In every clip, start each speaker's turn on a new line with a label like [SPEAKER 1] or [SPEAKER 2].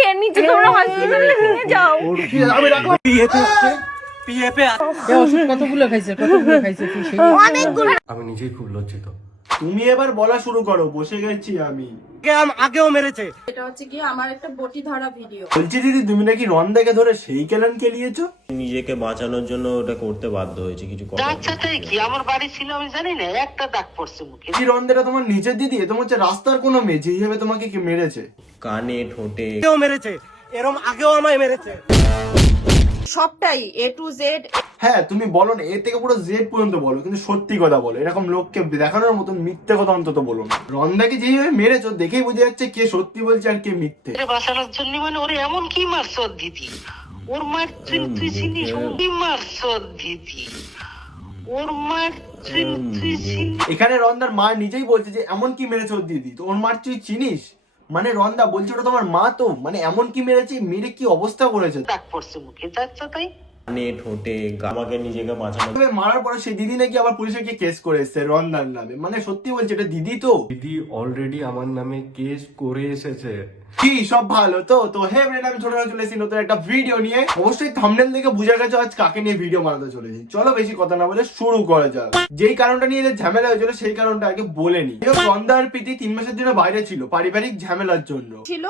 [SPEAKER 1] খেয়ে নিচ্ছে, তোমরা হসপিটালে নিয়ে যাও।
[SPEAKER 2] আমি নিজেই খুব লজ্জিত।
[SPEAKER 3] তুমি এবার বলা শুরু করো, বসে গেছি আমি।
[SPEAKER 2] আগেও মেরেছে।
[SPEAKER 4] এটা হচ্ছে কি আমার একটা বটি ধরা ভিডিও।
[SPEAKER 3] বলছি দিদি, তুমি নাকি রন্দাকে ধরে সেই কেলেন খেলিয়েছো?
[SPEAKER 5] নিজেকে বাঁচানোর জন্য ওটা করতে বাধ্য হয়েছে, কিছু কথা
[SPEAKER 6] আচ্ছা তাই কি? আমার বাড়ি ছিল আমি জানি না, একটা দাগ পড়ছে মুখে।
[SPEAKER 3] এই রন্দাটা তোমার নিচের দিদি, তোমার হচ্ছে রাস্তার কোনো মেয়ে যে হিসেবে তোমাকে কি মেরেছে।
[SPEAKER 5] কানে ঠোঁটে
[SPEAKER 2] আগেও মেরেছে, এরম আগেও আমায় মেরেছে।
[SPEAKER 4] সবটাই A to Z।
[SPEAKER 3] হ্যাঁ তুমি বলো না, এ থেকে পুরো জেড পর্যন্ত বলো, কিন্তু সত্যি কথা বলো। এরকম লোককে দেখানোর মতন মিথ্যে কথা অন্তত বলো না। রন্দাকে যেভাবে মেরেছো দেখেই বোঝা যাচ্ছে কে সত্যি বলছে আর কে মিথ্যে।
[SPEAKER 6] ওরে বাঁচানোর জন্য মানে ওরে এমন কি মারছো দিদি? ওর মার তুই চিনিস? ও কি মারছো দিদি? ওর মার তুই চিনিস?
[SPEAKER 3] এখানে রন্দার মা নিজেই বলছে যে এমন কি মেরেছে ওর দিদি, তো ওর মার তুই চিনিস? মানে রন্দা বলছে ওটা তোমার মা, তো মানে এমন কি মেরেছে, মেরে কি অবস্থা করেছে।
[SPEAKER 6] দাগ পড়ছে মুখে, আচ্ছা তাই?
[SPEAKER 5] কানে ঠোঁটে আমাকে নিজেকে বাঁচানোর
[SPEAKER 3] তবে মারার পরে সেই দিদি নাকি আবার পুলিশে গিয়ে কেস করে এসেছে রন্দার নামে। মানে সত্যি বলছে এটা দিদি তো?
[SPEAKER 2] দিদি অলরেডি আমার নামে কেস করে এসেছে।
[SPEAKER 3] কি সব ভালো তো? তো হে ফ্রেন্ড, আমি ছোট চলে এসেছি নতুন একটা ভিডিও নিয়ে। অবশ্যই থাম্বনেল দেখে বুঝা গেছে আজ কাকে নিয়ে ভিডিও বানাতে চলেছি। চলো বেশি কথা না বলে শুরু করা যাক। যেই কারণটা নিয়ে এদের ঝামেলা হয়েছিল সেই কারণটা আগে বলে নি। রন্দা আর প্রীতি 3 মাসের জন্য বাইরে ছিল পারিবারিক ঝামেলার জন্য।
[SPEAKER 4] ছিল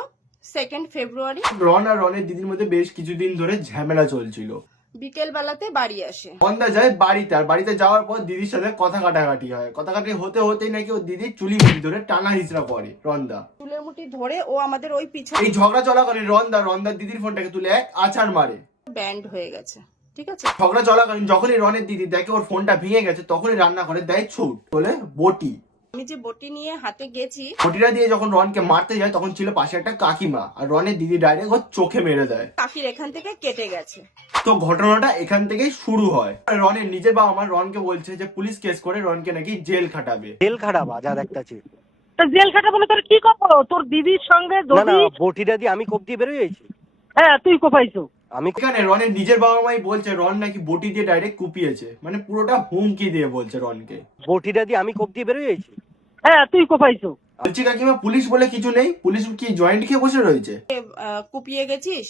[SPEAKER 4] 2 ফেব্রুয়ারি
[SPEAKER 3] রন আর রনের দিদির মধ্যে বেশ কিছুদিন ধরে ঝামেলা চলছিল।
[SPEAKER 4] বিকেল বেলাতে বাড়ি আসে।
[SPEAKER 3] রন্দা যায় বাড়িতে, আর বাড়িতে যাওয়ার পর দিদির সাথে কথা কাটাকাটি হয়। কথা কাটাকাটি হতে হতেই নাকি ও দিদি চুলি মুড়ি ধরে টানা হিচড়া করে রন্দা।
[SPEAKER 4] চুলের মুঠি ধরে ও আমাদের ওই পিছনে
[SPEAKER 3] এই ঝগড়া চলাকালীন রন্দার দিদির ফোনটাকে তুলে এক আছাড় মারে।
[SPEAKER 4] ব্যান্ড হয়ে গেছে, ঠিক আছে?
[SPEAKER 3] ঝগড়া চলাকালীন যখনই রনের দিদি দেখে ওর ফোনটা ভেঙে গেছে, তখনই রান্না করে দেয় ছুট বলে বটি।
[SPEAKER 4] আমি যে বটি নিয়ে হাতে গেছি,
[SPEAKER 3] বটিটা দিয়ে যখন রনকে মারতে যায় তখন ছিল পাশে একটা কাকিমা, আর রনের দিদি ডাইরেক্ট ওর চোখে মেরে দেয়।
[SPEAKER 4] কাকির এখান থেকে কেটে গেছে।
[SPEAKER 3] তো ঘটনাটা এখান থেকেই শুরু হয়। রনের নিজের বাবা মা রনকে বলছে যে পুলিশ কেস করে রনকে নাকি জেল খাটাবে।
[SPEAKER 7] জেল খাটাবা যা দেখতাছি।
[SPEAKER 8] তো জেল খাটা বলে তোর কি করবো? তোর দিদির সঙ্গে
[SPEAKER 7] না না,
[SPEAKER 8] যদি
[SPEAKER 7] বটিটা দিয়ে আমি কোপ দিয়ে বেরোয় গেছি।
[SPEAKER 8] হ্যাঁ তুই কোপাইছো।
[SPEAKER 7] আমি
[SPEAKER 3] এখানে রনের নিজের বাবা মাই বলছে রন নাকি বটি দিয়ে ডাইরেক্ট কুপিয়েছে, মানে পুরোটা হুমকি দিয়ে বলছে রনকে।
[SPEAKER 7] বটিটা দিয়ে আমি কোপ দিয়ে বেরোয় গেছি।
[SPEAKER 8] হ্যাঁ তুই কোপাইছো।
[SPEAKER 3] বলছি কাকিমা পুলিশ বলে কিছু নেই, পুলিশ কি জয়েন্ট খেয়ে বসে রয়েছে?
[SPEAKER 4] কুপিয়ে গেছিস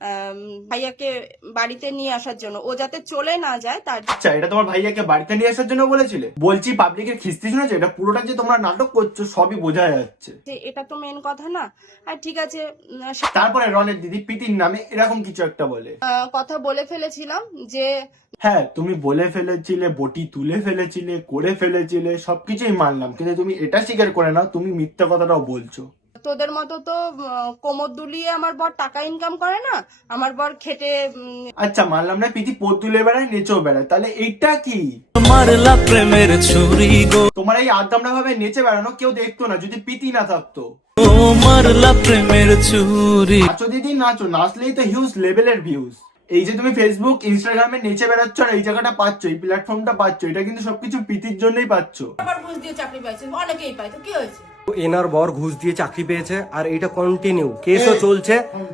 [SPEAKER 4] ভাইয়াকে বাড়িতে নিয়ে আসার জন্য, ও যাতে চলে না যায় তার।
[SPEAKER 3] আচ্ছা, এটা তোমার ভাইয়াকে বাড়িতে নিয়ে আসার জন্য বলেছিলে? বলছি পাবলিকের খিস্তি শুনেছো? এটা পুরোটা যে তোমরা নাটক করছো সবই বোঝা যাচ্ছে।
[SPEAKER 4] এটা তো মেন কথা না। আর ঠিক আছে,
[SPEAKER 3] তারপরে রনের দিদি প্রীতির নামে এরকম কিছু একটা বলে।
[SPEAKER 4] কথা বলে ফেলেছিলাম যে
[SPEAKER 3] হ্যাঁ তুমি বলে ফেলেছিলে, বটি তুলে ফেলেছিলে, করে ফেলেছিলে, সবকিছুই মানলাম, কিন্তু তুমি এটা স্বীকার করে নাও তুমি মিথ্যা কথাটাও বলছো।
[SPEAKER 4] তোদের মতো তো কোমর দুলিয়ে আমার বর টাকা ইনকাম করে না। আমার বর খেটে
[SPEAKER 3] আচ্ছা মানলাম না প্রীতি পথ তুলে বেড়ায়, নেচেও বেড়ায়, তাহলে এইটা কি?
[SPEAKER 9] মারলা প্রেমের ছুরি গো,
[SPEAKER 3] তোমার এই আদামরা ভাবে নেচে বেড়ানো কেউ দেখতো না যদি প্রীতি না থাকতো।
[SPEAKER 9] ও মারলা প্রেমের ছুরি।
[SPEAKER 3] নাচো দিদি নাচো, নাচলেই তো হিউজ লেভেলের ভিউজ। এই যে তুমি ফেসবুক ইনস্টাগ্রামে নেচে বেড়াচ্ছ আর এই জায়গাটা পাচ্ছ, এই প্ল্যাটফর্মটা পাচ্ছ, এটা কিন্তু সবকিছু প্রীতির জন্যই পাচ্ছ।
[SPEAKER 4] আবার ঘুষ দিয়ে চাকরি পাইছে, অনেকেই পায়, তো কি হয়েছে?
[SPEAKER 7] এনার বর ঘুষ দিয়ে চাকরি পেয়েছে আর এটা কন্টিনিউ কেসও চলছে।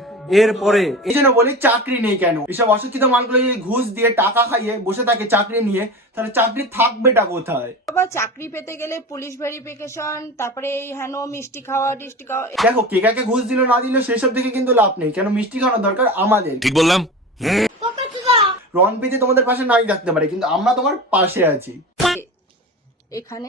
[SPEAKER 7] এরপরে
[SPEAKER 3] এই জন্য বলি চাকরি নেই কেন? এসব অশিক্ষিত মালগুলো যদি ঘুষ দিয়ে টাকা খাইয়ে বসে থাকে চাকরি নিয়ে, তাহলে চাকরি থাকবেটা কোথায়?
[SPEAKER 4] আবার চাকরি পেতে গেলে পুলিশ ভেরিফিকেশন, তারপরে এই হেন মিষ্টি খাওয়া টিষ্টি খাওয়া।
[SPEAKER 3] দেখো কে কাকে ঘুষ দিল না দিল সেসব দিকে কিন্তু লাভ নেই, কেন মিষ্টি খাওয়ানো দরকার আমাদের।
[SPEAKER 9] ঠিক বললাম?
[SPEAKER 3] রন প্রীতি তোমাদের পাশে নাই থাকতে পারে, কিন্তু আমরা তোমার পাশে আছি।
[SPEAKER 4] এখানে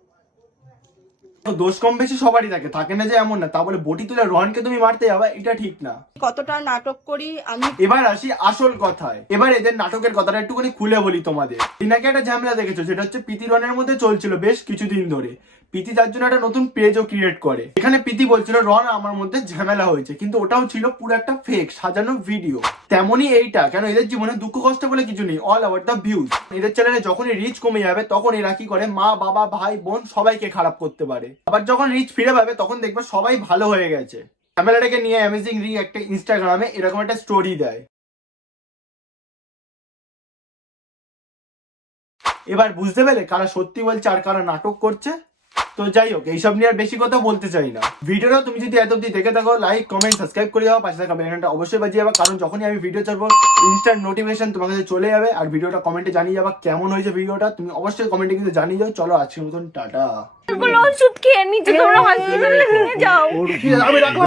[SPEAKER 3] দোষ কম বেশি সবারই থাকে না যে এমন না, তা বলে বটি তুলে রনকে তুমি মারতে যাবে এটা ঠিক না।
[SPEAKER 4] কতটা নাটক করি আমি।
[SPEAKER 3] এবার আসি আসল কথায়। এবার এদের নাটকের কথাটা একটুখানি খুলে বলি তোমাদের। দিনাকে একটা ঝামেলা দেখেছো, যেটা হচ্ছে প্রীতি রনের মধ্যে চলছিল বেশ কিছুদিন ধরে। প্রীতি তার জন্য একটা নতুন পেজও ক্রিয়েট করে। এখানে প্রীতি বলছিল রন আমার মধ্যে ঝামেলা হয়েছে, কিন্তু ওটাও ছিল পুরো একটা ফেক সাজানো ভিডিও। তেমনই এইটা, কেন এদের জীবনে দুঃখ কষ্ট বলে কিছু নেই, অল ওভার দ্য ভিউজ। এদের চ্যানেলে যখনই রিচ কমে যাবে তখন এরা কি করে মা বাবা ভাই বোন সবাইকে খারাপ করতে পারে। আবার যখন রিচ ফিরে পাবে তখন দেখবে সবাই ভালো হয়ে গেছে। ঝামেলাটাকে নিয়ে অ্যামেজিং রি একটা ইনস্টাগ্রামে এরকম একটা স্টোরি দেয়। এবার বুঝতে পেলে কারা সত্যি বলছে আর কারা নাটক করছে? তো যাই হোক, এইসব নিয়ে আর বেশি কথা বলতে চাই না। ভিডিওটা তুমি যদি এত অব্দি দেখে থাকো, লাইক কমেন্ট সাবস্ক্রাইব করে যাও, পাশে থাকা বেল আইকনটা অবশ্যই বাজিয়ে যাবে, কারণ যখনই আমি ভিডিও ছাড়বো ইনস্ট্যান্ট নোটিফিকেশন তোমার কাছে চলে যাবে। আর ভিডিওটা কমেন্টে জানিয়ে যাবা কেমন হয়েছে ভিডিওটা, তুমি অবশ্যই কমেন্টে কিন্তু জানিয়ে যাও। চলো আজকের মতন টাটা।
[SPEAKER 1] ওষুধ খেয়ে নিচ্ছে, তোমরা হসপিটালে নিয়ে যাও।